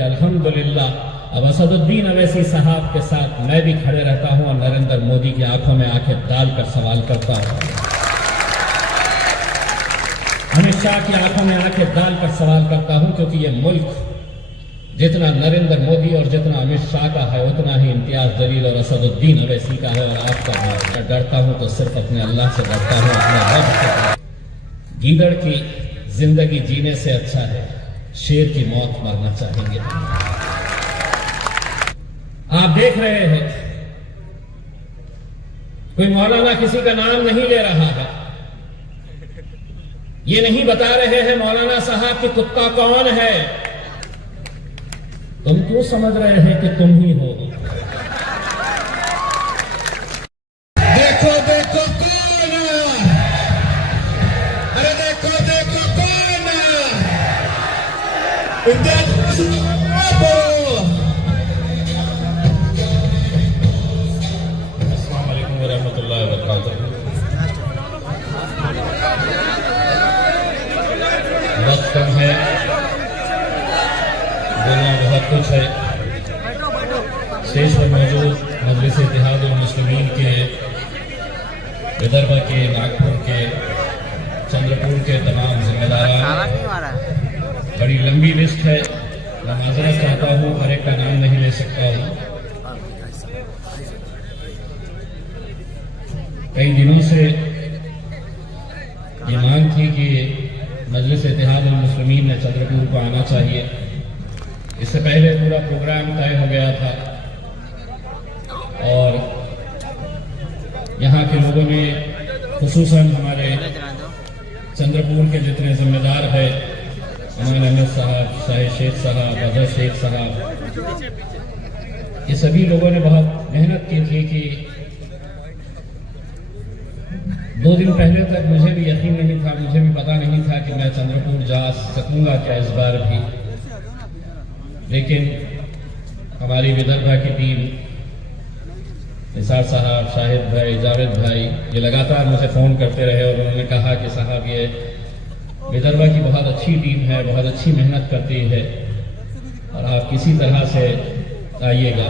अल्हम्दुलिल्लाह अब असदुद्दीन अवैसी साहब के साथ मैं भी खड़े रहता हूं और नरेंद्र मोदी की आंखों में आंखें डालकर सवाल करता हूं, अमित शाह की आंखों में आंखें डालकर सवाल करता हूं, क्योंकि ये मुल्क जितना नरेंद्र मोदी और जितना अमित शाह का है उतना ही इम्तियाज जलील और असदुद्दीन अवैसी का है और आपका है। मैं डरता हूं तो सिर्फ अपने अल्लाह से डरता हूं, अपने रब से। गीदड़ की जिंदगी जीने से अच्छा है शेर की मौत मरना चाहेंगे। आप देख रहे हैं कोई मौलाना किसी का नाम नहीं ले रहा है, ये नहीं बता रहे हैं मौलाना साहब कि कुत्ता कौन है। तुम क्यों समझ रहे हैं कि तुम ही हो? देखो देखो कौन, अरे देखो देखो कौन। अस्सलाम वालेकुम वरहमतुल्लाहि वबरकातुहू। वक्त कम है, बोलना बहुत कुछ है। स्टेज पर मौजूद मजलिस इत्तेहाद उल मुस्लिमीन के विदर्भ के, नागपुर के, चंद्रपुर के तमाम जिम्मेदार, बड़ी लंबी लिस्ट है, मैं माजरत चाहता हूँ, हर एक का नाम नहीं ले सकता हूँ। कई दिनों से ये मांग थी कि मजलिस इत्तेहाद उल मुस्लिमीन ने चंद्रपुर को आना चाहिए। इससे पहले पूरा प्रोग्राम तय हो गया था और यहाँ के लोगों ने, खुसूसन हमारे चंद्रपुर के जितने जिम्मेदार हैं, अमान अहमद साहब, शाहिद शेख साहब, अजहर शेख साहब, ये सभी लोगों ने बहुत मेहनत की थी कि 2 दिन पहले तक मुझे भी यकीन नहीं था, मुझे भी पता नहीं था कि मैं चंद्रपुर जा सकूंगा क्या इस बार भी। लेकिन हमारी विदर्भा की टीम, निसार साहब, शाहिद भाई, जावेद भाई, ये लगातार मुझे फ़ोन करते रहे और उन्होंने कहा कि साहब ये विदर्भा की बहुत अच्छी टीम है, बहुत अच्छी मेहनत करती है और आप किसी तरह से आइएगा।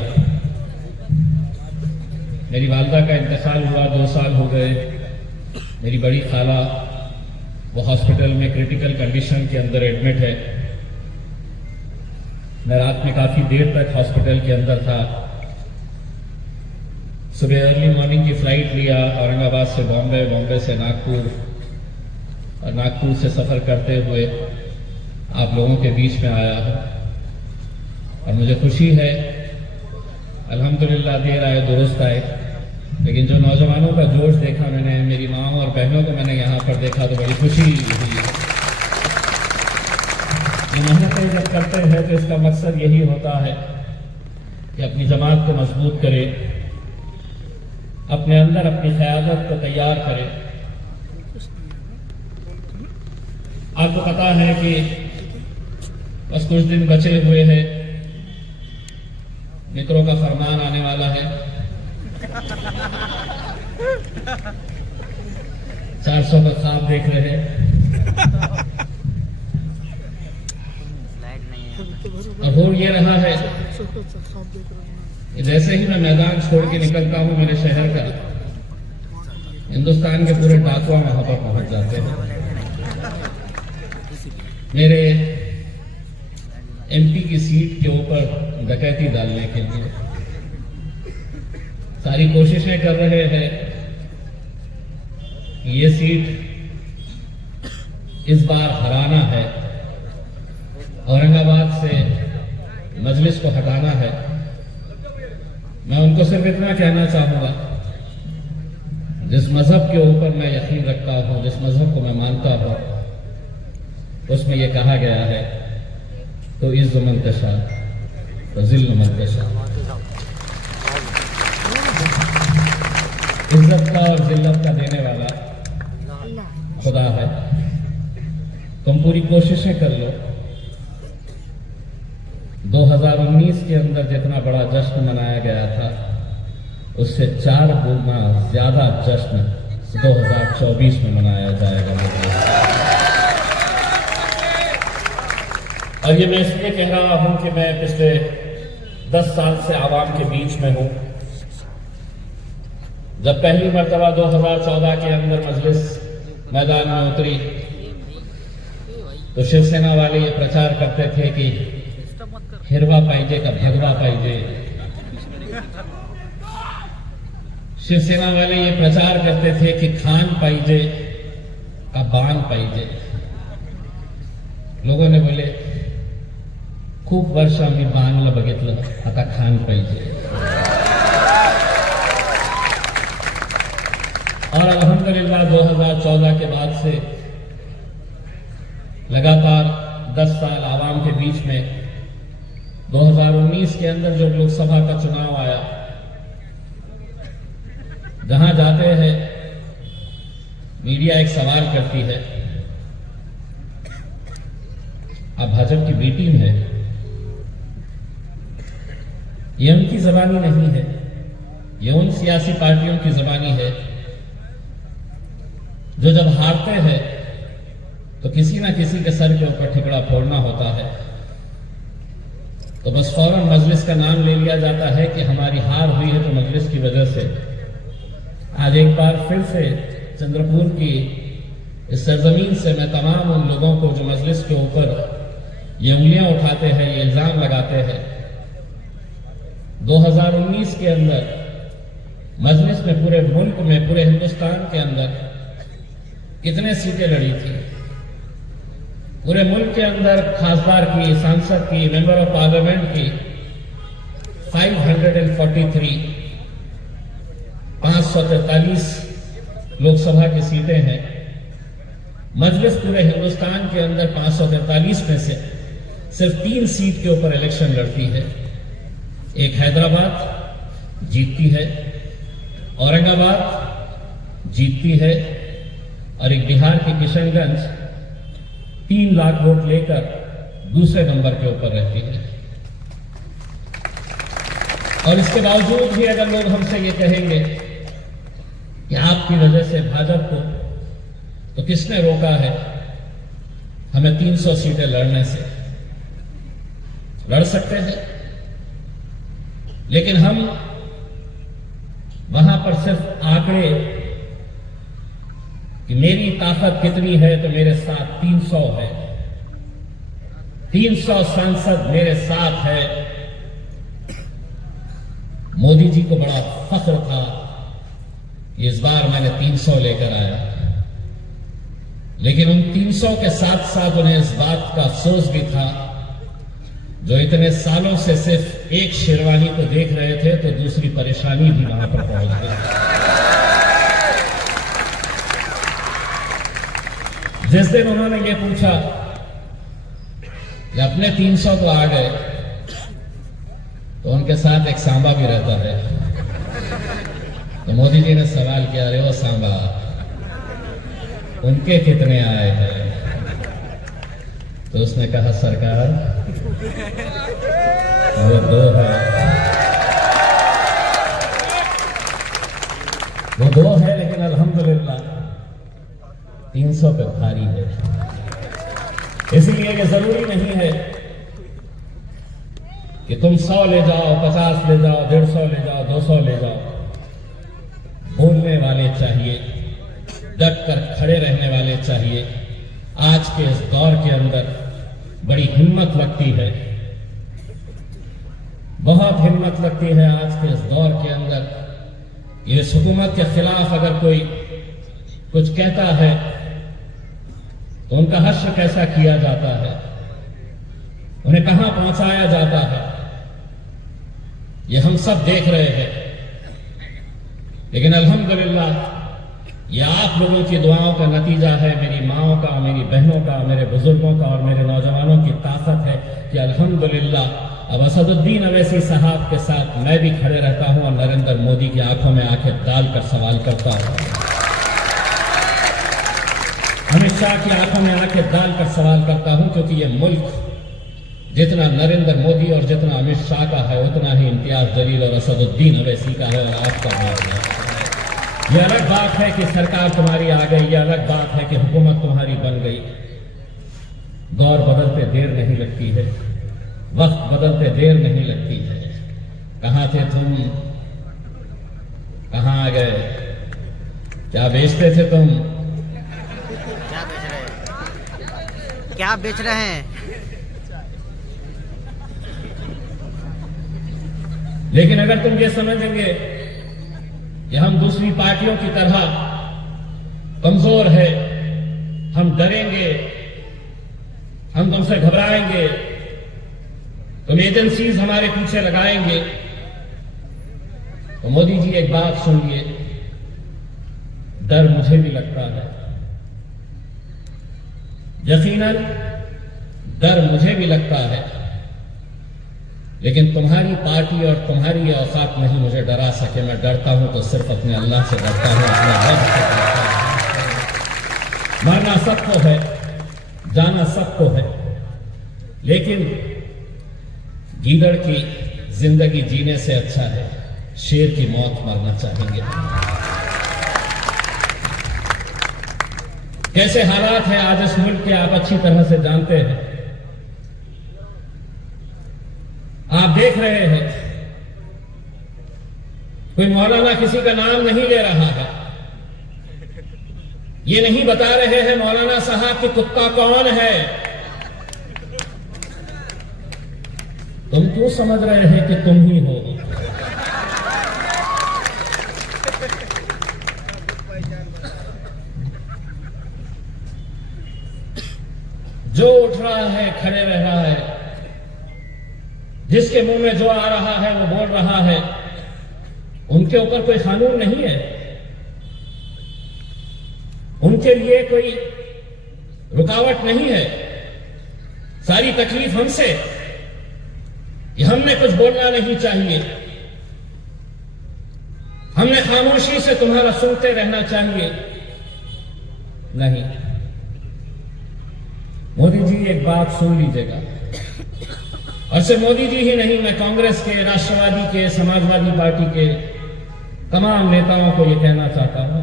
मेरी वालदा का इंतकाल हुआ, 2 साल हो गए। मेरी बड़ी खाला वो हॉस्पिटल में क्रिटिकल कंडीशन के अंदर एडमिट है। मैं रात में काफी देर तक हॉस्पिटल के अंदर था। सुबह अर्ली मॉर्निंग की फ्लाइट लिया औरंगाबाद से बॉम्बे, बॉम्बे से नागपुर और नागपुर से सफर करते हुए आप लोगों के बीच में आया हूं और मुझे खुशी है, अल्हम्दुलिल्लाह देर आए दुरुस्त आए। लेकिन जो नौजवानों का जोश देखा मैंने, मेरी माँओं और बहनों को मैंने यहाँ पर देखा तो बड़ी खुशी हुई। मेहनतें जब करते हैं तो इसका मकसद यही होता है कि अपनी जमात को मजबूत करे, अपने अंदर अपनी क़यादत को तैयार करे। आपको पता है कि बस कुछ दिन बचे हुए हैं, मित्रों का फरमान आने वाला है। 400 का ख्वाब देख रहे हैं और हो ये रहा है, जैसे ही मैं मैदान छोड़ के निकलता हूं मेरे शहर का, हिंदुस्तान के पूरे डाकुआ वहां पर पहुंच जाते हैं। मेरे एमपी की सीट के ऊपर डकैती डालने के लिए सारी कोशिशें कर रहे हैं। ये सीट इस बार हराना है, औरंगाबाद से मजलिस को हटाना है। मैं उनको सिर्फ इतना कहना चाहूंगा, जिस मजहब के ऊपर मैं यकीन रखता हूं, जिस मजहब को मैं मानता हूं, उसमें यह कहा गया है तो इज़्ज़ मन तशा व ज़िल्ल मन तशा, इज्जत का और जिल्लत का देने वाला खुदा है। तुम पूरी कोशिशें कर लो। 2019 के अंदर जितना बड़ा जश्न मनाया गया था, उससे 4 गुना ज्यादा जश्न 2024 में मनाया जाएगा। और ये मैं इसलिए कह रहा हूं कि मैं पिछले 10 साल से आवाम के बीच में हूं। जब पहली मर्तबा 2014 के अंदर मजलिस मैदान में उतरी तो शिवसेना वाले ये प्रचार करते थे कि हिरवा पाइजे का भगवा पाइजे। शिवसेना वाले ये प्रचार करते थे कि खान पाइजे का बान पाइजे। लोगों ने बोले खूब वर्ष आम्ही बाणला बघितलं, आता खान पाहिजे। और अल्हम्दुलिल्लाह 2014 के बाद से लगातार 10 साल आवाम के बीच में 2019 के अंदर जो लोकसभा का चुनाव आया, जहां जाते हैं मीडिया एक सवाल करती है, आप भाजपा की बी टीम है। ये उनकी जबानी नहीं है, ये उन सियासी पार्टियों की जबानी है जो जब हारते हैं तो किसी ना किसी के सर के ऊपर ठिकड़ा फोड़ना होता है, तो बस फौरन मजलिस का नाम ले लिया जाता है कि हमारी हार हुई है तो मजलिस की वजह से। आज एक बार फिर से चंद्रपुर की इस सरजमीन से मैं तमाम उन लोगों को जो मजलिस के ऊपर ये उंगलियां उठाते हैं, ये इल्जाम लगाते हैं, 2019 के अंदर मजलिस में पूरे मुल्क में, पूरे हिंदुस्तान के अंदर कितने सीटें लड़ी थी। पूरे मुल्क के अंदर खासदार की, सांसद की, मेंबर ऑफ पार्लियामेंट की 543 543 लोकसभा की सीटें हैं। मजलिस पूरे हिंदुस्तान के अंदर 543 में से सिर्फ 3 सीट के ऊपर इलेक्शन लड़ती है। एक हैदराबाद जीतती है, औरंगाबाद जीतती है, और एक बिहार की किशनगंज 3 लाख वोट लेकर दूसरे नंबर के ऊपर रहती है। और इसके बावजूद भी अगर लोग हमसे ये कहेंगे कि आपकी वजह से भाजपा को, तो किसने रोका है हमें 300 सीटें लड़ने से? लड़ सकते हैं, लेकिन हम वहां पर सिर्फ आंकड़े कि मेरी ताकत कितनी है तो मेरे साथ 300 है, 300 सांसद मेरे साथ है। मोदी जी को बड़ा फख्र था, इस बार मैंने 300 लेकर आया, लेकिन उन 300 के साथ साथ उन्हें इस बात का अफसोस भी था, जो इतने सालों से सिर्फ एक शेरवानी को देख रहे थे तो दूसरी परेशानी भी वहां पर पहुंच गई। जिस दिन उन्होंने ये पूछा कि अपने 300 तो आ गए, तो उनके साथ एक सांबा भी रहता है, तो मोदी जी ने सवाल किया, अरे वो सांबा उनके कितने आए हैं? तो उसने कहा, सरकार वो 2 है, वो 2 है, लेकिन अल्हम्दुलिल्लाह 300 पे भारी है। इसीलिए ये जरूरी नहीं है कि तुम 100 ले जाओ, 50 ले जाओ, 150 ले जाओ, 200 ले जाओ। बोलने वाले चाहिए, डट कर खड़े रहने वाले चाहिए। आज के इस दौर के अंदर बड़ी हिम्मत लगती है, बहुत हिम्मत लगती है आज के इस दौर के अंदर। इस हुकूमत के खिलाफ अगर कोई कुछ कहता है तो उनका हश्र कैसा किया जाता है, उन्हें कहां पहुंचाया जाता है, ये हम सब देख रहे हैं। लेकिन अल्हम्दुलिल्लाह ये आप लोगों की दुआओं का नतीजा है, मेरी माओं का, मेरी बहनों का, मेरे बुजुर्गों का और मेरे नौजवानों की ताकत है कि अल्हम्दुलिल्लाह अब असदुद्दीन अवैसी साहब के साथ मैं भी खड़े रहता हूं और नरेंद्र मोदी की आंखों में आंखें डालकर सवाल करता हूं, अमित शाह की आंखों में आंखें डालकर सवाल करता हूं, क्योंकि ये मुल्क जितना नरेंद्र मोदी और जितना अमित शाह का है उतना ही इम्तियाज जलील और असदुद्दीन अवैसी का है और आपका है। यह अलग बात है कि सरकार तुम्हारी आ गई, यह अलग बात है कि हुकूमत तुम्हारी बन गई, दौर बदलते देर नहीं लगती है, वक्त बदलते देर नहीं लगती है। कहां थे तुम, कहां आ गए, क्या बेचते थे तुम? क्या बेच रहे हैं? लेकिन अगर तुम ये समझेंगे कि हम दूसरी पार्टियों की तरह कमजोर है, हम डरेंगे, हम तुमसे घबराएंगे, तुम एजेंसीज हमारे पीछे लगाएंगे, तो मोदी जी एक बात सुनिए, डर मुझे भी लगता है, यकीनन डर मुझे भी लगता है, लेकिन तुम्हारी पार्टी और तुम्हारी ये औकात नहीं मुझे डरा सके। मैं डरता हूं तो सिर्फ अपने अल्लाह से डरता हूं, अपने रब से डरता हूं। मरना सबको है, जाना सबको है, लेकिन गीदड़ की जिंदगी जीने से अच्छा है शेर की मौत मरना चाहेंगे। कैसे हालात हैं आज इस मुल्क के आप अच्छी तरह से जानते हैं। आप देख रहे हैं कोई मौलाना किसी का नाम नहीं ले रहा है, ये नहीं बता रहे हैं मौलाना साहब कि कुत्ता कौन है। तुम क्यों समझ रहे हैं कि तुम ही हो? जो उठ रहा है खड़े रह रहा है, जिसके मुंह में जो आ रहा है वो बोल रहा है, उनके ऊपर कोई कानून नहीं है, उनके लिए कोई रुकावट नहीं है। सारी तकलीफ हमसे कि हमने कुछ बोलना नहीं चाहिए, हमने खामोशी से तुम्हारा सुनते रहना चाहिए। नहीं, मोदी जी एक बात सुन लीजिएगा, और सिर्फ मोदी जी ही नहीं, मैं कांग्रेस के, राष्ट्रवादी के, समाजवादी पार्टी के तमाम नेताओं को यह कहना चाहता हूं,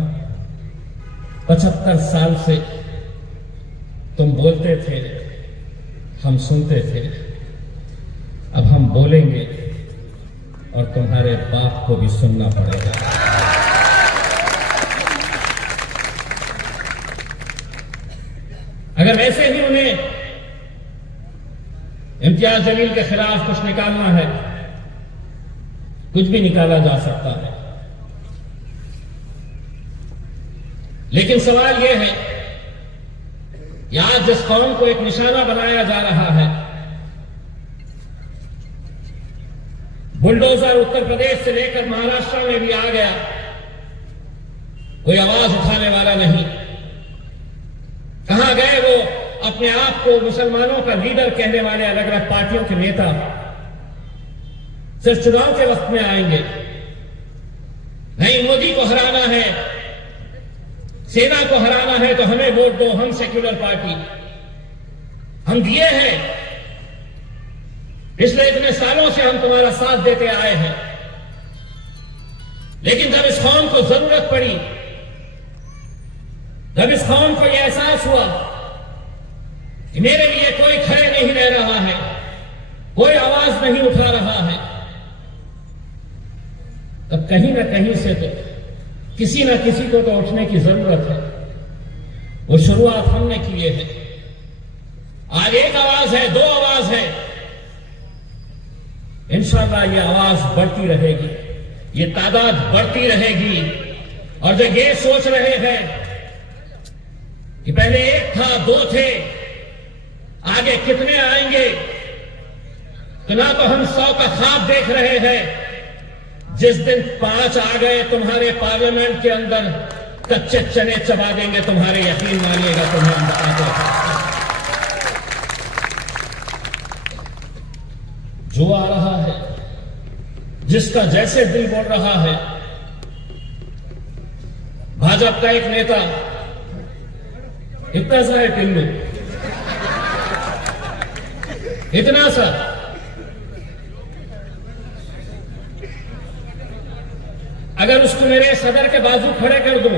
75 साल से तुम बोलते थे, हम सुनते थे, अब हम बोलेंगे और तुम्हारे बाप को भी सुनना पड़ेगा। अगर वैसे ही उन्हें इम्तियाज जलील के खिलाफ कुछ निकालना है, कुछ भी निकाला जा सकता है, लेकिन सवाल यह है कि आज जिस कौम को एक निशाना बनाया जा रहा है, बुलडोजर उत्तर प्रदेश से लेकर महाराष्ट्र में भी आ गया, कोई आवाज उठाने वाला नहीं। कहां गए वो अपने आप को मुसलमानों का लीडर कहने वाले अलग अलग पार्टियों के नेता? सिर्फ चुनाव के वक्त में आएंगे। नहीं, मोदी को हराना है, सेना को हराना है तो हमें वोट दो, हम सेक्युलर पार्टी, हम दिए हैं, पिछले इतने सालों से हम तुम्हारा साथ देते आए हैं, लेकिन जब इस कौम को जरूरत पड़ी, जब इस कौम को यह एहसास हुआ कि मेरे लिए कोई खड़े नहीं रह रहा है, कोई आवाज नहीं उठा रहा है, तब कहीं ना कहीं से तो किसी न किसी को तो उठने की जरूरत है। वो शुरुआत हमने की है। आज एक आवाज है, दो आवाज है, इंशाअल्लाह ये आवाज बढ़ती रहेगी, ये तादाद बढ़ती रहेगी। और जो ये सोच रहे हैं कि पहले एक था, दो थे, आगे कितने आएंगे, तो ना तो हम 100 का ख्वाब देख रहे हैं। जिस दिन 5 आ गए तुम्हारे पार्लियामेंट के अंदर, कच्चे चने चबा देंगे तुम्हारे, यकीन मानिएगा, तुम्हें हम बताते हैं। जो आ रहा है, जिसका जैसे दिल बोल रहा है, भाजपा का एक नेता इतना सा है टिल्लू, इतना सा, अगर उसको मेरे सदर के बाजू खड़े कर दूं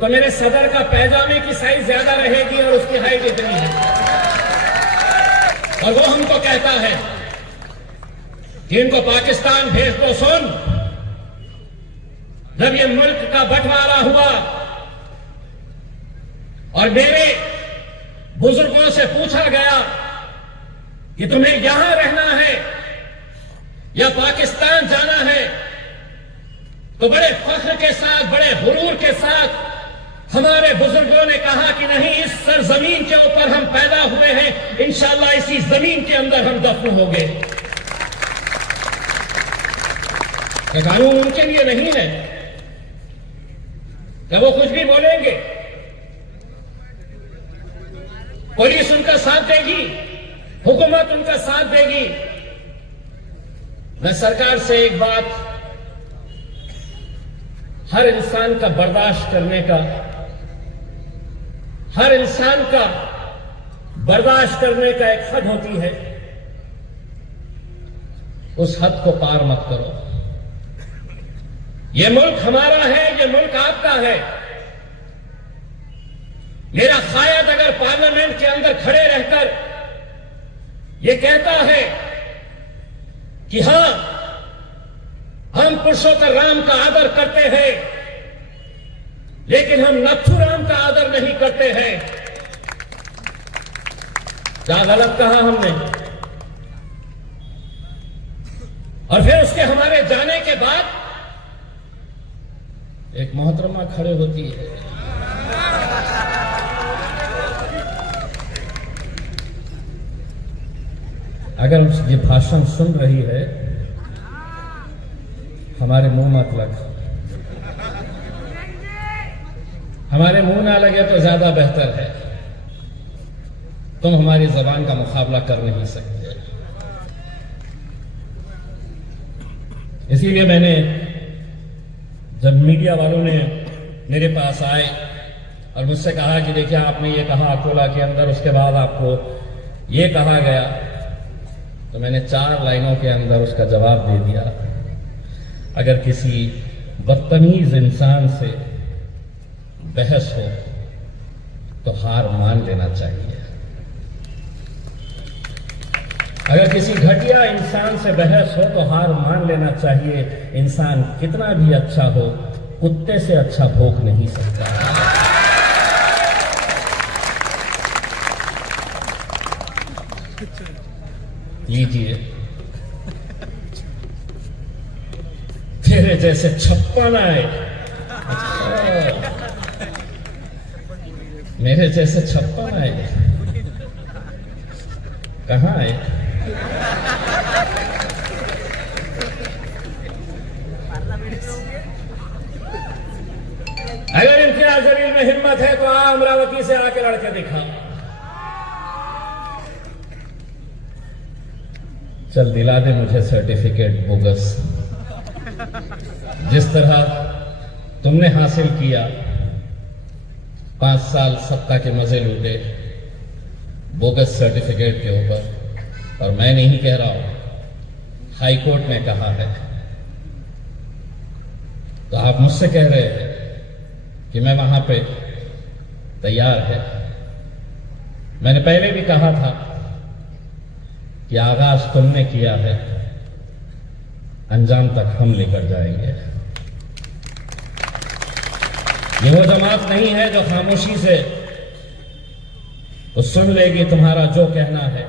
तो मेरे सदर का पैजामे की साइज ज्यादा रहेगी और उसकी हाइट इतनी है। और वो हमको कहता है कि इनको पाकिस्तान भेज दो। सुन, जब ये मुल्क का बंटवारा हुआ और मेरे बुजुर्गों से पूछा गया कि तुम्हें यहां रहना है या पाकिस्तान जाना है, तो बड़े फख्र के साथ, बड़े गुरूर के साथ हमारे बुजुर्गों ने कहा कि नहीं, इस सरजमीन के ऊपर हम पैदा हुए हैं, इंशाअल्लाह इसी जमीन के अंदर हम दफन होंगे। क्या कानून उनके लिए नहीं है? क्या वो कुछ भी बोलेंगे? पुलिस उनका साथ देगी, हुकूमत उनका साथ देगी। मैं सरकार से एक बात, हर इंसान का बर्दाश्त करने का, हर इंसान का बर्दाश्त करने का एक हद होती है, उस हद को पार मत करो। ये मुल्क हमारा है, ये मुल्क आपका है। मेरा कायद अगर पार्लियामेंट के अंदर खड़े रहकर ये कहता है कि हां, हम पुरुषोत्तम राम का आदर करते हैं, लेकिन हम नथुराम का आदर नहीं करते हैं, क्या गलत कहा हमने? और फिर उसके हमारे जाने के बाद एक मोहतरमा खड़े होती है, अगर ये भाषण सुन रही है, हमारे मुंह मत लग, हमारे मुंह ना लगे तो ज्यादा बेहतर है। तुम हमारी जबान का मुकाबला कर नहीं सकते। इसीलिए मैंने, जब मीडिया वालों ने मेरे पास आए और मुझसे कहा कि देखिए आपने ये कहा अकोला के अंदर, उसके बाद आपको ये कहा गया, तो मैंने 4 लाइनों के अंदर उसका जवाब दे दिया। अगर किसी बदतमीज इंसान से बहस हो तो हार मान लेना चाहिए। अगर किसी घटिया इंसान से बहस हो तो हार मान लेना चाहिए। इंसान कितना भी अच्छा हो, कुत्ते से अच्छा भौंक नहीं सकता। लीजिए, तेरे जैसे 56 आए, मेरे जैसे 56 आए, कहां आए? अगर इम्तियाज जलील में हिम्मत है तो आ अमरावती से आके लड़के दिखा। चल दिला दे मुझे सर्टिफिकेट बोगस, जिस तरह तुमने हासिल किया। 5 साल सत्ता के मजे लूटे बोगस सर्टिफिकेट के ऊपर, और मैं नहीं कह रहा हूं, हाई कोर्ट ने कहा है। तो आप मुझसे कह रहे हैं कि मैं वहां पे तैयार है। मैंने पहले भी कहा था कि आगाज तुमने किया है, अंजाम तक हम लेकर जाएंगे। ये वो जमात नहीं है जो खामोशी से वो सुन लेगी तुम्हारा जो कहना है।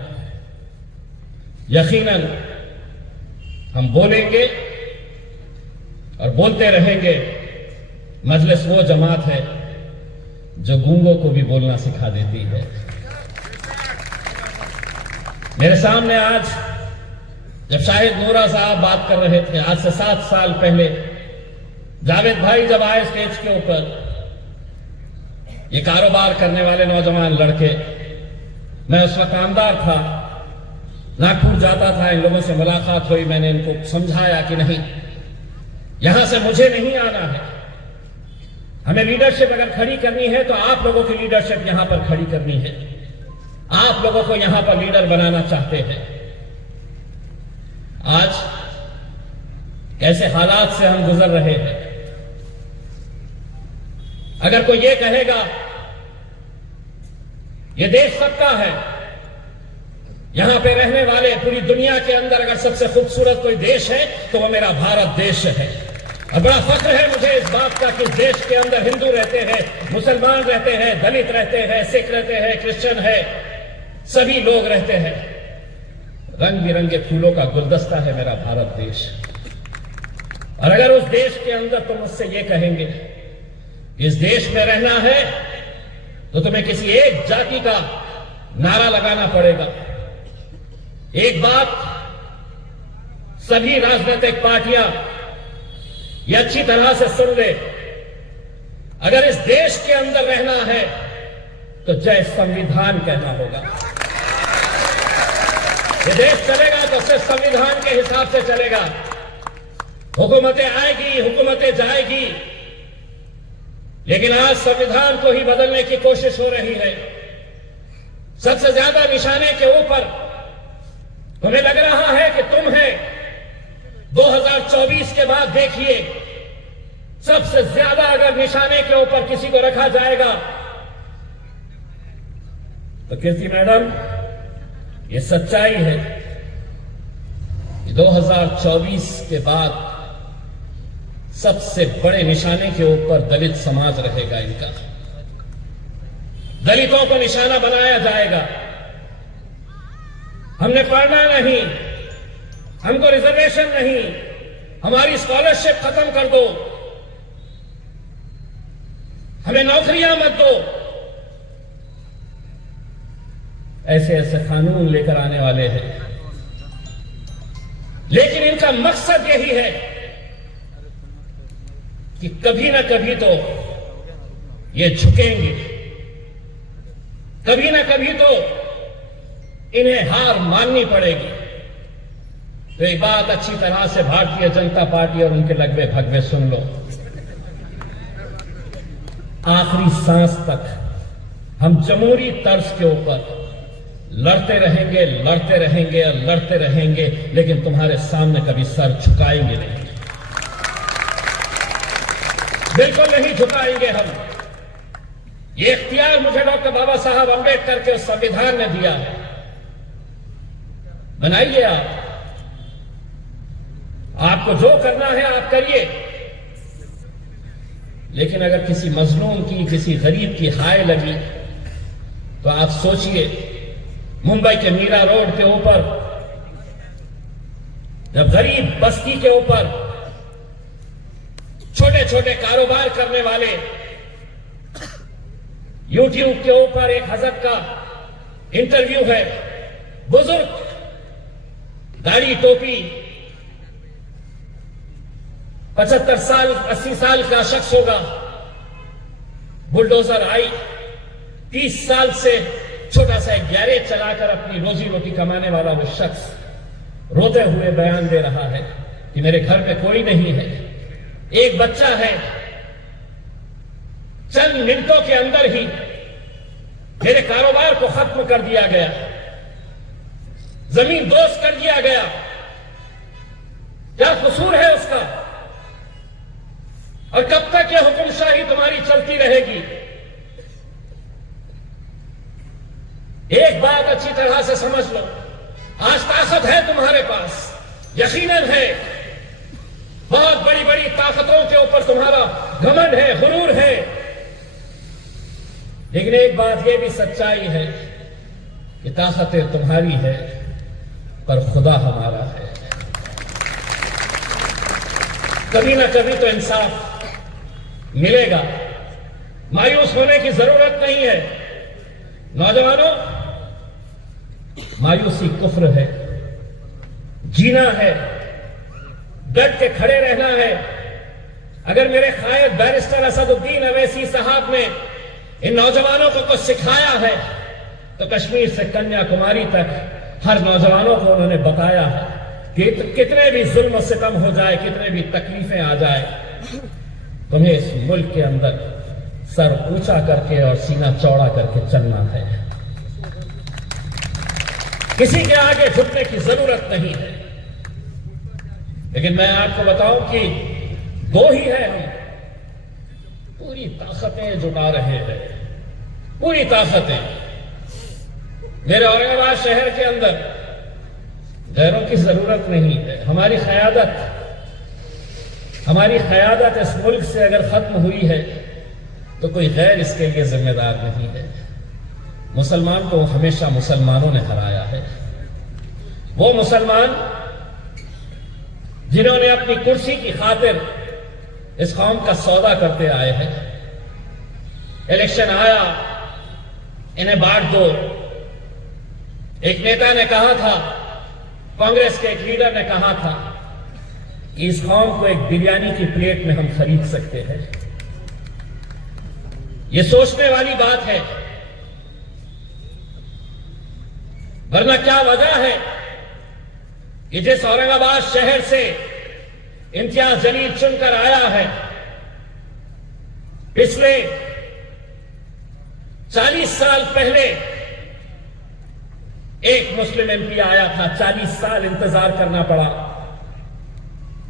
यकीनन हम बोलेंगे और बोलते रहेंगे। मजलिस वो जमात है जो गूंगों को भी बोलना सिखा देती है। मेरे सामने आज जब शाहिद नूरा साहब बात कर रहे थे, आज से 7 साल पहले जावेद भाई जब आए स्टेज के ऊपर, ये कारोबार करने वाले नौजवान लड़के, मैं उस वक्त आमदार था, नागपुर जाता था, इन लोगों से मुलाकात हुई, मैंने इनको समझाया कि नहीं, यहां से मुझे नहीं आना है, हमें लीडरशिप अगर खड़ी करनी है तो आप लोगों की लीडरशिप यहां पर खड़ी करनी है। आप लोगों को यहां पर लीडर बनाना चाहते हैं। आज कैसे हालात से हम गुजर रहे हैं, अगर कोई ये कहेगा ये देश सबका है, यहां पे रहने वाले पूरी दुनिया के अंदर अगर सबसे खूबसूरत कोई देश है तो वो मेरा भारत देश है। और बड़ा फख्र है मुझे इस बात का कि देश के अंदर हिंदू रहते हैं, मुसलमान रहते हैं, दलित रहते हैं, सिख रहते हैं, क्रिश्चियन है, सभी लोग रहते हैं। रंग बिरंगे फूलों का गुलदस्ता है मेरा भारत देश। और अगर उस देश के अंदर तुम मुझसे ये कहेंगे इस देश में रहना है तो तुम्हें किसी एक जाति का नारा लगाना पड़ेगा। एक बात सभी राजनीतिक पार्टियां ये अच्छी तरह से सुन ले, अगर इस देश के अंदर रहना है तो जय संविधान कहना होगा। ये देश चलेगा तो सिर्फ संविधान के हिसाब से चलेगा। हुकूमतें आएगी, हुकूमतें जाएगी, लेकिन आज संविधान को ही बदलने की कोशिश हो रही है। सबसे ज्यादा निशाने के ऊपर उन्हें लग रहा है कि तुम है। 2024 के बाद देखिए, सबसे ज्यादा अगर निशाने के ऊपर किसी को रखा जाएगा तो कीर्ति मैडम, ये सच्चाई है कि 2024 के बाद सबसे बड़े निशाने के ऊपर दलित समाज रहेगा। इनका दलितों को निशाना बनाया जाएगा। हमने पढ़ना नहीं, हमको रिजर्वेशन नहीं, हमारी स्कॉलरशिप खत्म कर दो, हमें नौकरियां मत दो, ऐसे ऐसे कानून लेकर आने वाले हैं। लेकिन इनका मकसद यही है कि कभी ना कभी तो ये झुकेंगे, कभी ना कभी तो इन्हें हार माननी पड़ेगी। तो एक बात अच्छी तरह से भारतीय जनता पार्टी और उनके लगवे भगवे सुन लो, आखिरी सांस तक हम जमहूरी तर्ज के ऊपर लड़ते रहेंगे, लड़ते रहेंगे और लड़ते रहेंगे, लेकिन तुम्हारे सामने कभी सर झुकाएंगे नहीं, बिल्कुल नहीं झुकाएंगे हम। ये इख्तियार मुझे डॉक्टर बाबा साहब अंबेडकर के उस संविधान ने दिया है। बनाइए आपको जो करना है आप करिए, लेकिन अगर किसी मजलूम की, किसी गरीब की हाय लगी तो आप सोचिए, मुंबई के मीरा रोड के ऊपर जब गरीब बस्ती के ऊपर छोटे छोटे कारोबार करने वाले यूट्यूब के ऊपर एक हजरत का इंटरव्यू है, बुजुर्ग, दाढ़ी टोपी, 75 साल 80 साल का शख्स होगा, बुलडोजर आई, 30 साल से छोटा सा एक गैरेज चलाकर अपनी रोजी रोटी कमाने वाला वो शख्स रोते हुए बयान दे रहा है कि मेरे घर में कोई नहीं है, एक बच्चा है, चंद मिनटों के अंदर ही मेरे कारोबार को खत्म कर दिया गया, जमीन दोस्त कर दिया गया, क्या कसूर है उसका? और कब तक यह हुक्मशाही तुम्हारी चलती रहेगी? एक बात अच्छी तरह से समझ लो, आज ताकत है तुम्हारे पास, यकीनन है, बहुत बड़ी बड़ी ताकतों के ऊपर तुम्हारा घमंड है, गुरूर है, लेकिन एक बात यह भी सच्चाई है कि ताकतें तुम्हारी है पर खुदा हमारा है। कभी ना कभी तो इंसाफ मिलेगा, मायूस होने की जरूरत नहीं है। नौजवानों, मायूसी कुफ्र है, जीना है, डट के खड़े रहना है। अगर मेरे कायद बैरिस्टर असदुद्दीन अवैसी साहब ने इन नौजवानों को कुछ सिखाया है तो कश्मीर से कन्याकुमारी तक हर नौजवानों को उन्होंने बताया है कि कितने भी जुल्म सितम हो जाए, कितने भी तकलीफें आ जाए, तुम्हें इस मुल्क के अंदर सर ऊंचा करके और सीना चौड़ा करके चलना है, किसी के आगे झुकने की जरूरत नहीं है। लेकिन मैं आपको बताऊं कि दो ही है हम, पूरी ताकतें जुटा रहे हैं, पूरी ताकतें। मेरे औरंगाबाद शहर के अंदर गैरों की जरूरत नहीं है। हमारी क़यादत इस मुल्क से अगर खत्म हुई है तो कोई गैर इसके लिए जिम्मेदार नहीं है। मुसलमान को हमेशा मुसलमानों ने हराया है। वो मुसलमान जिन्होंने अपनी कुर्सी की खातिर इस कौम का सौदा करते आए हैं। इलेक्शन आया, इन्हें बांट दो। एक नेता ने कहा था, कांग्रेस के एक लीडर ने कहा था कि इस कौम को एक बिरयानी की प्लेट में हम खरीद सकते हैं। यह सोचने वाली बात है, वरना क्या वजह है कि जिस औरंगाबाद शहर से इम्तियाज जलील चुनकर आया है, पिछले 40 साल पहले एक मुस्लिम एमपी आया था, 40 साल इंतजार करना पड़ा।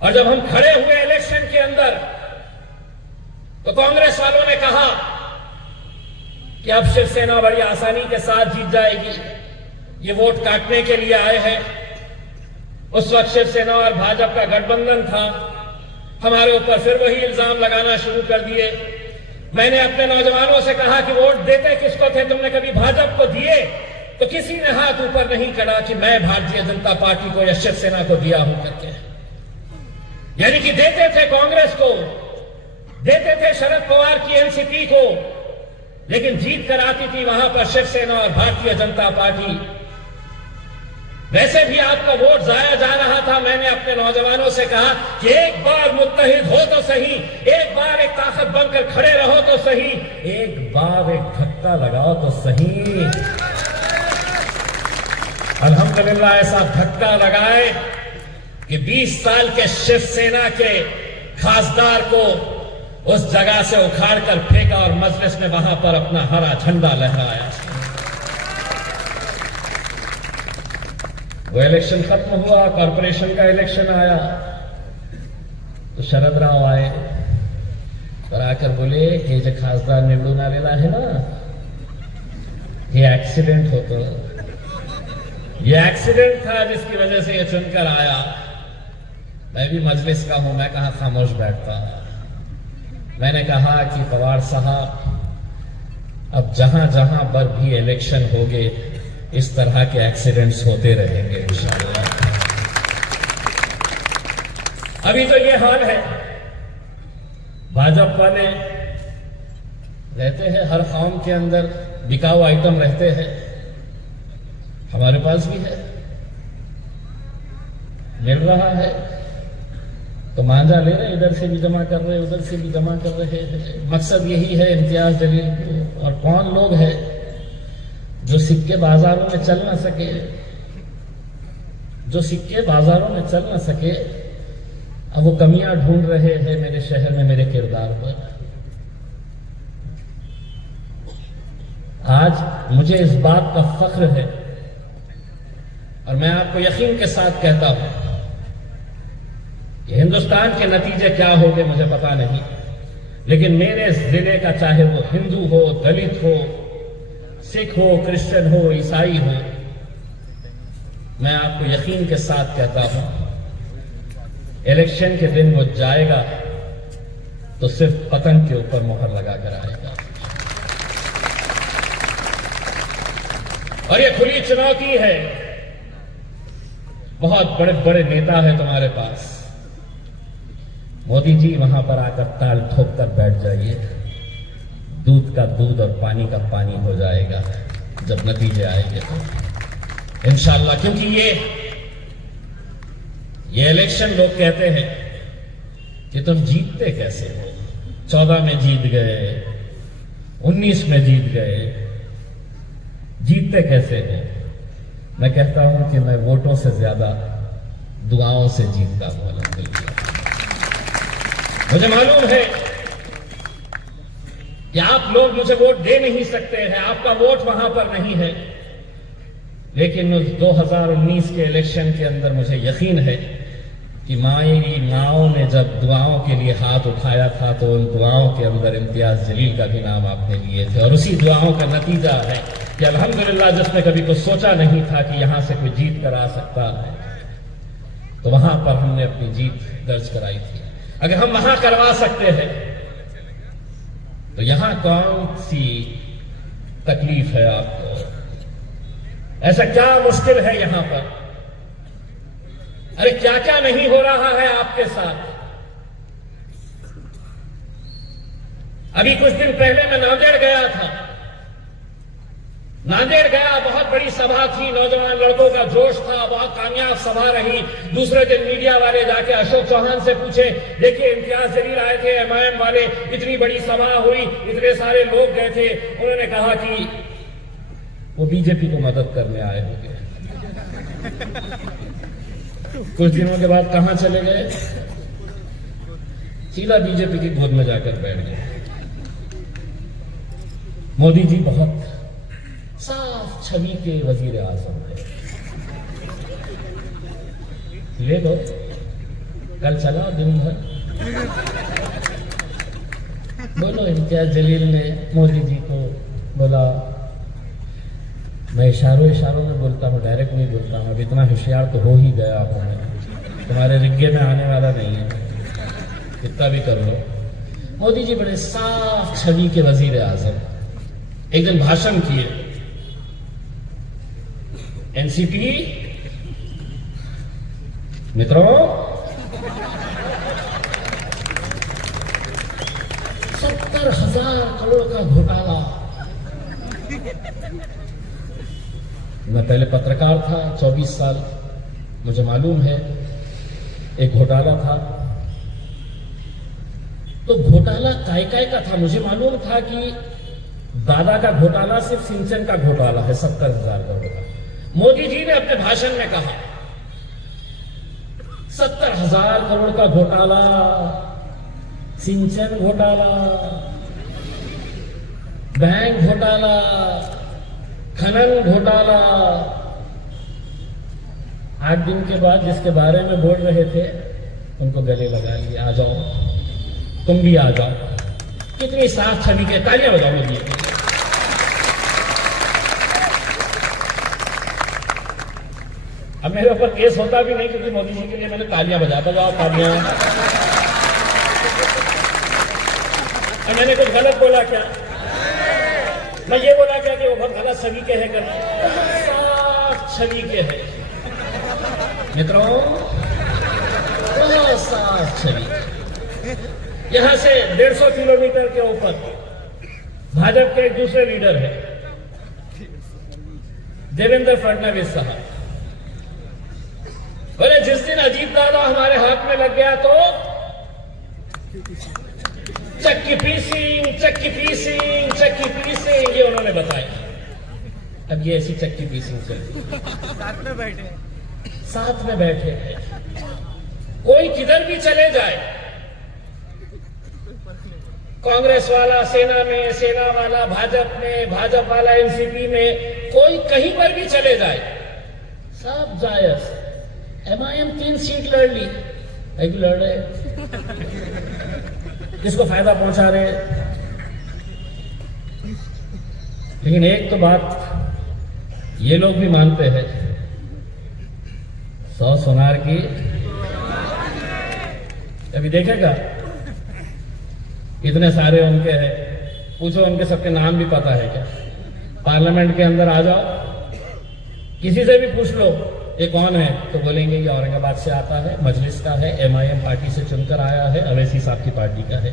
और जब हम खड़े हुए इलेक्शन के अंदर तो कांग्रेस वालों ने कहा कि अब शिवसेना बड़ी आसानी के साथ जीत जाएगी, ये वोट काटने के लिए आए हैं। उस वक्त शिवसेना और भाजपा का गठबंधन था। हमारे ऊपर फिर वही इल्जाम लगाना शुरू कर दिए। मैंने अपने नौजवानों से कहा कि वोट देते किसको थे, तुमने कभी भाजपा को दिए? तो किसी ने हाथ ऊपर नहीं करा कि मैं भारतीय जनता पार्टी को या शिवसेना को दिया हूं करके। यानी कि देते थे कांग्रेस को, देते थे शरद पवार की एनसीपी को, लेकिन जीत कर आती थी वहां पर शिवसेना और भारतीय जनता पार्टी। वैसे भी आपका वोट जाया जा रहा था। मैंने अपने नौजवानों से कहा कि एक बार मुत्तहिद हो तो सही, एक बार एक ताकत बनकर खड़े रहो तो सही, एक बार एक धक्का लगाओ तो सही। अल्हम्दुलिल्लाह ऐसा धक्का लगाए कि 20 साल के शिवसेना के खासदार को उस जगह से उखाड़कर फेंका और मजलिस ने वहां पर अपना हरा झंडा लहराया। वो इलेक्शन खत्म हुआ, कॉरपोरेशन का इलेक्शन आया तो शरद राव आए और आकर बोले कि जो खासदार निवडून आलेला है ना, ये एक्सीडेंट होतो, ये एक्सीडेंट था जिसकी वजह से ये चुनकर आया। मैं भी मजलिस का हूं, मैं कहां खामोश बैठता। मैंने कहा कि पवार साहब, अब जहां जहां पर भी इलेक्शन होंगे इस तरह के एक्सीडेंट्स होते रहेंगे इंशाअल्लाह। अभी तो ये हाल है। भाजपा वाले रहते हैं हर कौम के अंदर, बिकाऊ आइटम रहते हैं, हमारे पास भी है, मिल रहा है तो मांझा ले रहे, इधर से भी जमा कर रहे, उधर से भी जमा कर रहे हैं। मकसद यही है इम्तियाज जलील को। और कौन लोग हैं जो सिक्के बाजारों में चल ना सके, जो सिक्के बाजारों में चल ना सके, अब वो कमियां ढूंढ रहे हैं मेरे शहर में, मेरे किरदार पर। आज मुझे इस बात का फख्र है और मैं आपको यकीन के साथ कहता हूं कि हिंदुस्तान के नतीजे क्या होंगे मुझे पता नहीं, लेकिन मेरे जिले का, चाहे वो हिंदू हो, दलित हो, सिख हो, क्रिश्चियन हो, ईसाई हो, मैं आपको यकीन के साथ कहता हूं इलेक्शन के दिन वो जाएगा तो सिर्फ पतंग के ऊपर मोहर लगाकर आएगा। और ये खुली चुनौती है। बहुत बड़े बड़े नेता है तुम्हारे पास, मोदी जी वहां पर आकर ताल ठोक कर बैठ जाइए, दूध का दूध और पानी का पानी हो जाएगा जब नतीजे आएंगे तो इंशाअल्लाह। क्योंकि ये इलेक्शन लोग कहते हैं कि तुम जीतते कैसे हो, 14 में जीत गए, 19 में जीत गए, जीतते कैसे हो? मैं कहता हूं कि मैं वोटों से ज्यादा दुआओं से जीतता हूं अल्हम्दुलिल्लाह। मुझे मालूम है कि आप लोग मुझे वोट दे नहीं सकते हैं, आपका वोट वहां पर नहीं है, लेकिन उस 2019 के इलेक्शन के अंदर मुझे यकीन है कि माओ ने जब दुआओं के लिए हाथ उठाया था तो उन दुआओं के अंदर इम्तियाज जलील का भी नाम आपने लिए थे, और उसी दुआओं का नतीजा है कि अल्हम्दुलिल्लाह जिसने कभी कुछ सोचा नहीं था कि यहां से कोई जीत कर आ सकता है, तो वहां पर हमने अपनी जीत दर्ज कराई थी। अगर हम वहां करवा सकते हैं तो यहां कौन सी तकलीफ है आपको? ऐसा क्या मुश्किल है यहां पर? अरे क्या क्या नहीं हो रहा है आपके साथ? अभी कुछ दिन पहले मैं नांदेड़ गया था। नांदेड़ गया, बहुत बड़ी सभा थी, नौजवान लड़कों का जोश था, बहुत कामयाब सभा रही। दूसरे दिन मीडिया वाले जाके अशोक चौहान से पूछे, देखिए इम्तियाज जलील आए थे, एमआईएम वाले, इतनी बड़ी सभा हुई, इतने सारे लोग गए थे। उन्होंने कहा कि वो बीजेपी को मदद करने आए होंगे। कुछ दिनों के बाद कहां चले गए? सीधा बीजेपी की गोद में जाकर बैठ गए। मोदी जी बहुत साफ छवि के वजीर आजम है, ले लो, कल चला दिन भर। बोलो, इम्तियाज जलील ने मोदी जी को बोला, मैं इशारों में बोलता हूँ, डायरेक्ट नहीं बोलता हूँ, अब इतना होशियार तो हो ही गया हूँ मैं, तुम्हारे रिग्गे में आने वाला नहीं है, कितना भी कर लो। मोदी जी बड़े साफ छवि के वजीर आजम एक दिन भाषण किए, एनसीपी मित्रों, 70,000 करोड़ का घोटाला। मैं पहले पत्रकार था, 24 साल, मुझे मालूम है एक घोटाला था। तो घोटाला काय का था? मुझे मालूम था कि दादा का घोटाला सिर्फ सिंचन का घोटाला है, 70,000 करोड़ का। मोदी जी ने अपने भाषण में कहा 70,000 करोड़ का घोटाला, सिंचन घोटाला, बैंक घोटाला, खनन घोटाला। 8 दिन के बाद जिसके बारे में बोल रहे थे उनको गले लगा लिए, आ जाओ, तुम भी आ जाओ। कितनी साफ छवि के, तालियां बजाओ मोदी जी। अब मेरे ऊपर केस होता भी नहीं, क्योंकि मोदी जी के लिए मैंने तालियां बजाता जाओ, तालियां। और मैंने कुछ गलत बोला क्या? मैं ये बोला क्या कि वो बहुत गलत छवि के हैं? साफ छवि के हैं मित्रों, बहुत साफ छवि। यहां से 150 किलोमीटर के ऊपर भाजपा के एक दूसरे लीडर है, देवेंद्र फडणवीस साहब। बोले जिस दिन अजीत दादा हमारे हाथ में लग गया तो चक्की पीसिंग, ये उन्होंने बताया। अब ये ऐसी चक्की पीसिंग चल, साथ में बैठे कोई किधर भी चले जाए, कांग्रेस वाला सेना में, सेना वाला भाजपा में, भाजपा वाला एनसीपी में, कोई कहीं पर भी चले जाए, सब जायज। एमआईएम 3 सीट लड़ ली, एक लड़ रहे, किसको फायदा पहुंचा रहे। लेकिन एक तो बात ये लोग भी मानते हैं, 100 सोनार की अभी देखेगा, इतने सारे उनके हैं, पूछो उनके सबके नाम भी पता है क्या? पार्लियामेंट के अंदर आ जाओ, किसी से भी पूछ लो ये कौन है, तो बोलेंगे ये औरंगाबाद से आता है, मजलिस का है, एमआईएम पार्टी से चुनकर आया है, अवैसी साहब की पार्टी का है।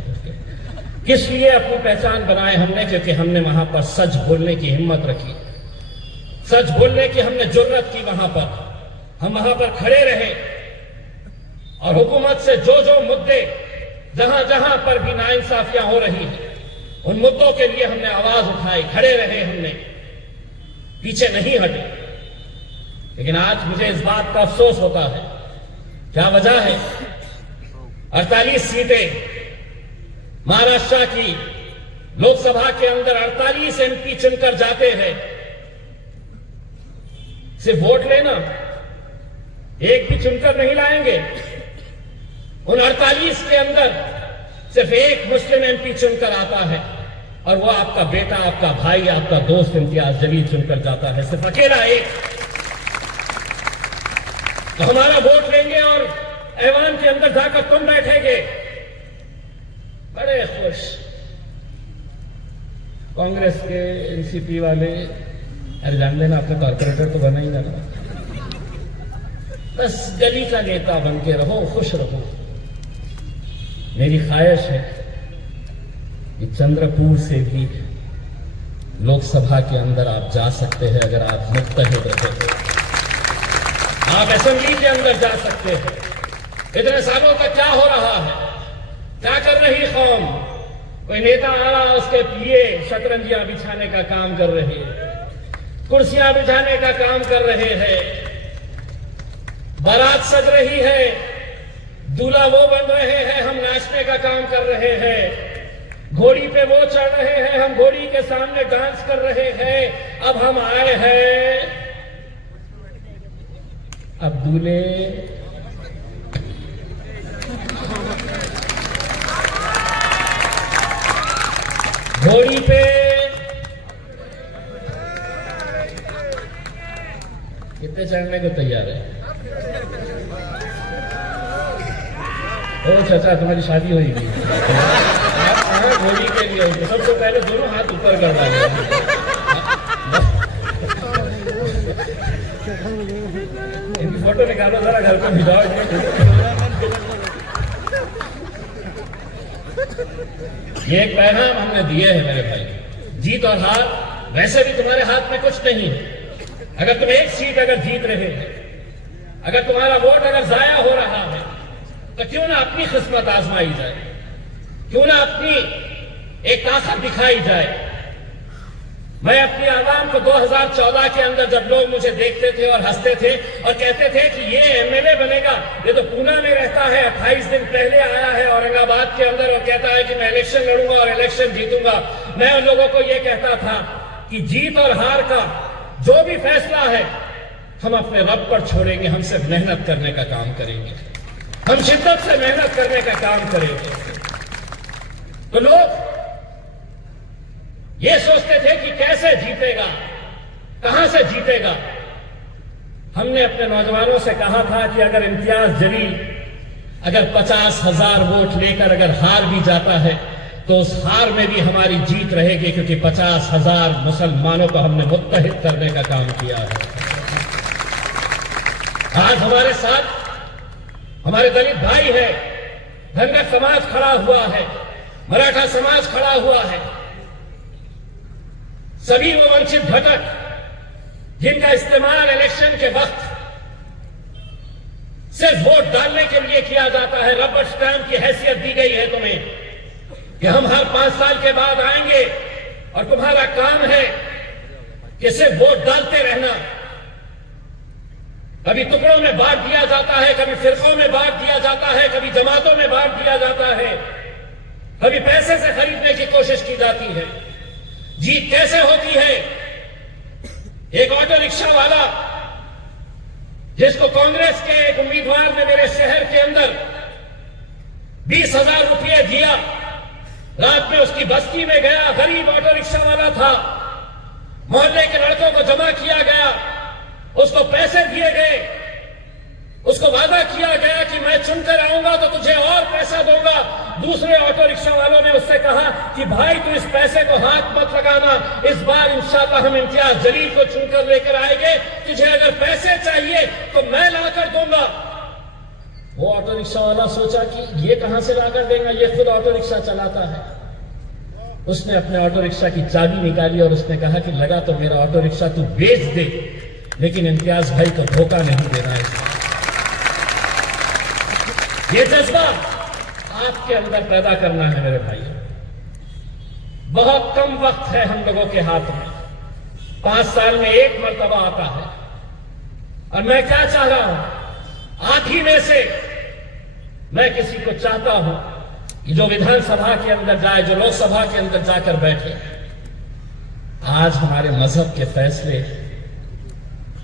किस लिए अपनी पहचान बनाए हमने? क्योंकि हमने वहां पर सच बोलने की हिम्मत रखी, सच बोलने की हमने जुर्रत की। वहां पर हम वहां पर खड़े रहे और हुकूमत से जो मुद्दे जहां जहां पर भी नाइंसाफियां हो रही हैं, उन मुद्दों के लिए हमने आवाज उठाई, खड़े रहे, हमने पीछे नहीं हटे। लेकिन आज मुझे इस बात का अफसोस होता है, क्या वजह है? 48 सीटें महाराष्ट्र की लोकसभा के अंदर 48 एमपी चुनकर जाते हैं। सिर्फ वोट लेना, एक भी चुनकर नहीं लाएंगे, उन 48 के अंदर सिर्फ एक मुस्लिम एमपी चुनकर आता है और वो आपका बेटा, आपका भाई, आपका दोस्त इम्तियाज जलील चुनकर जाता है, सिर्फ अकेला एक। तो हमारा वोट लेंगे और ऐवान के अंदर जाकर तुम बैठेंगे बड़े खुश। कांग्रेस के एनसीपी वाले, अरे जान लेना आपका कॉर्पोरेटर तो बना ही ना, बस गली का नेता बन के रहो, खुश रहो। मेरी ख्वाहिश है कि चंद्रपुर से भी लोकसभा के अंदर आप जा सकते हैं अगर आप मुत्तहिद रहे तो। आप असेंबली के अंदर जा सकते हैं। इतने सालों तक क्या हो रहा है, क्या कर रही कौम? कोई नेता आ रहा, उसके लिए शतरंजियां बिछाने का काम कर रहे हैं, कुर्सियां बिछाने का काम कर रहे हैं, बारात सज रही है, दूल्हा वो बन रहे हैं, हम नाचने का काम कर रहे हैं, घोड़ी पे वो चढ़ रहे हैं, हम घोड़ी के सामने डांस कर रहे हैं। अब हम आए हैं, अब दूल्हे घोड़ी पे कितने चढ़ने को तैयार है? ओ चाचा, तुम्हारी शादी हुई थी, आप कहाँ घोड़ी के लिए होंगे? सबसे पहले दोनों हाथ ऊपर कर डाले। इनकी फोटो निकालो जरा, घर पर भिजाओ। ये एक पैगाम हमने दिए हैं मेरे भाई। जीत और हार वैसे भी तुम्हारे हाथ में कुछ नहीं है। अगर तुम एक सीट अगर जीत रहे हैं, अगर तुम्हारा वोट अगर जाया हो रहा है, तो क्यों ना अपनी किस्मत आजमाई जाए, क्यों ना अपनी एक ताकत दिखाई जाए। मैं अपनी आवाम को 2014 के अंदर जब लोग मुझे देखते थे और हंसते थे और कहते थे कि ये एमएलए बनेगा, ये तो पूना में रहता है, 28 दिन पहले आया है औरंगाबाद के अंदर और कहता है कि मैं इलेक्शन लड़ूंगा और इलेक्शन जीतूंगा, मैं उन लोगों को ये कहता था कि जीत और हार का जो भी फैसला है हम अपने रब पर छोड़ेंगे, हम सिर्फ मेहनत करने का काम करेंगे, हम शिद्दत से मेहनत करने का काम करेंगे। तो लोग ये सोचते थे कि कैसे जीतेगा, कहां से जीतेगा। हमने अपने नौजवानों से कहा था कि अगर इम्तियाज जलील अगर 50,000 वोट लेकर अगर हार भी जाता है तो उस हार में भी हमारी जीत रहेगी, क्योंकि 50,000 मुसलमानों को हमने मुत्तहिद करने का काम किया है। आज हमारे साथ हमारे दलित भाई है, धनगर समाज खड़ा हुआ है, मराठा समाज खड़ा हुआ है, सभी वो वंचित घटक जिनका इस्तेमाल इलेक्शन के वक्त सिर्फ वोट डालने के लिए किया जाता है। रबर स्टैंप की हैसियत दी गई है तुम्हें कि हम हर 5 साल के बाद आएंगे और तुम्हारा काम है कि सिर्फ वोट डालते रहना। कभी टुकड़ों में बांट दिया जाता है, कभी फिरकों में बांट दिया जाता है, कभी जमातों में बांट दिया जाता है, कभी पैसे से खरीदने की कोशिश की जाती है। जीत कैसे होती है? एक ऑटो रिक्शा वाला जिसको कांग्रेस के एक उम्मीदवार ने मेरे शहर के अंदर 20,000 रुपये दिया, रात में उसकी बस्ती में गया, गरीब ऑटो रिक्शा वाला था, मोहल्ले के लड़कों को जमा किया गया, उसको पैसे दिए गए, उसको वादा किया गया कि मैं चुनकर आऊंगा तो तुझे और पैसा दूंगा। दूसरे ऑटो रिक्शा वालों ने उससे कहा कि भाई तू इस पैसे को हाथ मत लगाना, इस बार इंशाअल्लाह हम इम्तियाज जलील को चुनकर लेकर आएंगे, तुझे अगर पैसे चाहिए तो मैं लाकर दूंगा। वो ऑटो रिक्शा वाला सोचा कि ये कहां से लाकर देगा, ये खुद ऑटो रिक्शा चलाता है। उसने अपने ऑटो रिक्शा की चाबी निकाली और उसने कहा कि लगा तो मेरा ऑटो रिक्शा तू बेच दे, लेकिन इम्तियाज भाई को धोखा नहीं देना है। ये जज्बा आपके अंदर पैदा करना है मेरे भाई। बहुत कम वक्त है हम लोगों के हाथ में, 5 साल में एक मर्तबा आता है। और मैं क्या चाह रहा हूं, आप ही में से मैं किसी को चाहता हूं कि जो विधानसभा के अंदर जाए, जो लोकसभा के अंदर जाकर बैठे। आज हमारे मजहब के फैसले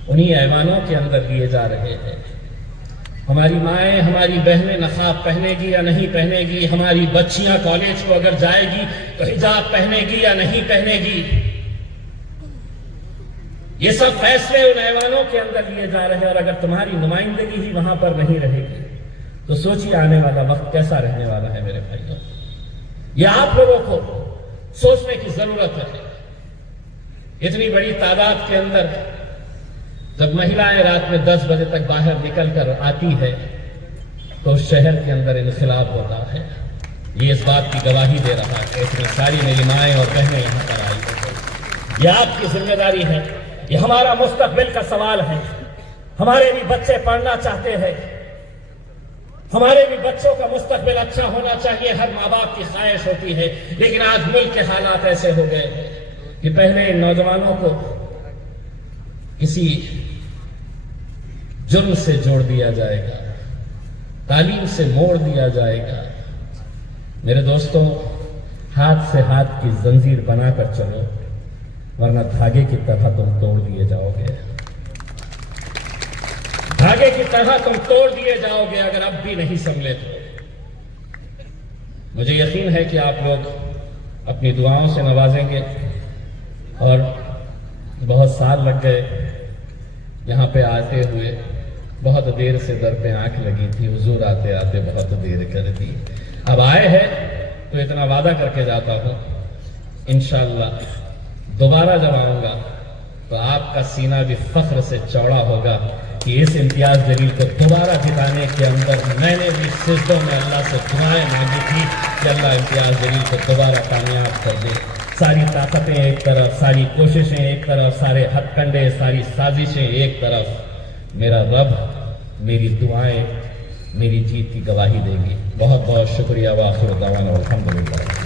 उन्हीं ऐवानों के अंदर लिए जा रहे हैं। हमारी माएँ, हमारी बहनें नकाब पहनेगी या नहीं पहनेगी, हमारी बच्चियां कॉलेज को अगर जाएगी तो हिजाब पहनेगी या नहीं पहनेगी, ये सब फैसले उन ऐवानों के अंदर लिए जा रहे हैं। और अगर तुम्हारी नुमाइंदगी ही वहां पर नहीं रहेगी तो सोचिए आने वाला वक्त कैसा रहने वाला है मेरे भाइयों। ये आप लोगों को सोचने की जरूरत है। इतनी बड़ी तादाद के अंदर जब महिलाएं रात में 10 बजे तक बाहर निकल कर आती है तो शहर के अंदर इनकलाब होता है। ये इस बात की गवाही दे रहा है। इतनी सारी मेरी माएँ और बहनें यहां पर आई हैं। ये आपकी जिम्मेदारी है, ये हमारा मुस्तकबिल का सवाल है। हमारे भी बच्चे पढ़ना चाहते हैं, हमारे भी बच्चों का मुस्तकबिल अच्छा होना चाहिए, हर माँ बाप की ख्वाहिश होती है। लेकिन आज मुल्क के हालात ऐसे हो गए कि पहले इन नौजवानों को किसी जुर्म से जोड़ दिया जाएगा, तालीम से मोड़ दिया जाएगा। मेरे दोस्तों, हाथ से हाथ की जंजीर बनाकर चलो, वरना धागे की तरह तुम तोड़ दिए जाओगे। धागे की तरह तुम तोड़ दिए जाओगे अगर अब भी नहीं संभले तो। मुझे यकीन है कि आप लोग अपनी दुआओं से नवाजेंगे। और बहुत साल लग गए यहाँ पे आते हुए, बहुत देर से दर पे आंख लगी थी, हुजूर आते आते बहुत देर कर दी। अब आए हैं तो इतना वादा करके जाता हूं, इंशाअल्लाह दोबारा जब आऊंगा तो आपका सीना भी फख्र से चौड़ा होगा कि इस इम्तियाज जलील को दोबारा जिताने के अंदर मैंने भी सिजदों में अल्लाह से दुआएं मांगी थी कि अल्लाह इम्तियाज जलील को दोबारा कामयाब कर दे। सारी ताकतें एक तरफ, सारी कोशिशें एक तरफ, सारे हथकंडे, सारी साजिशें एक तरफ, मेरा रब, मेरी दुआएं मेरी जीत की गवाही देंगी। बहुत बहुत शुक्रिया। वाखिर दावाना अल्हम्दुलिल्लाह।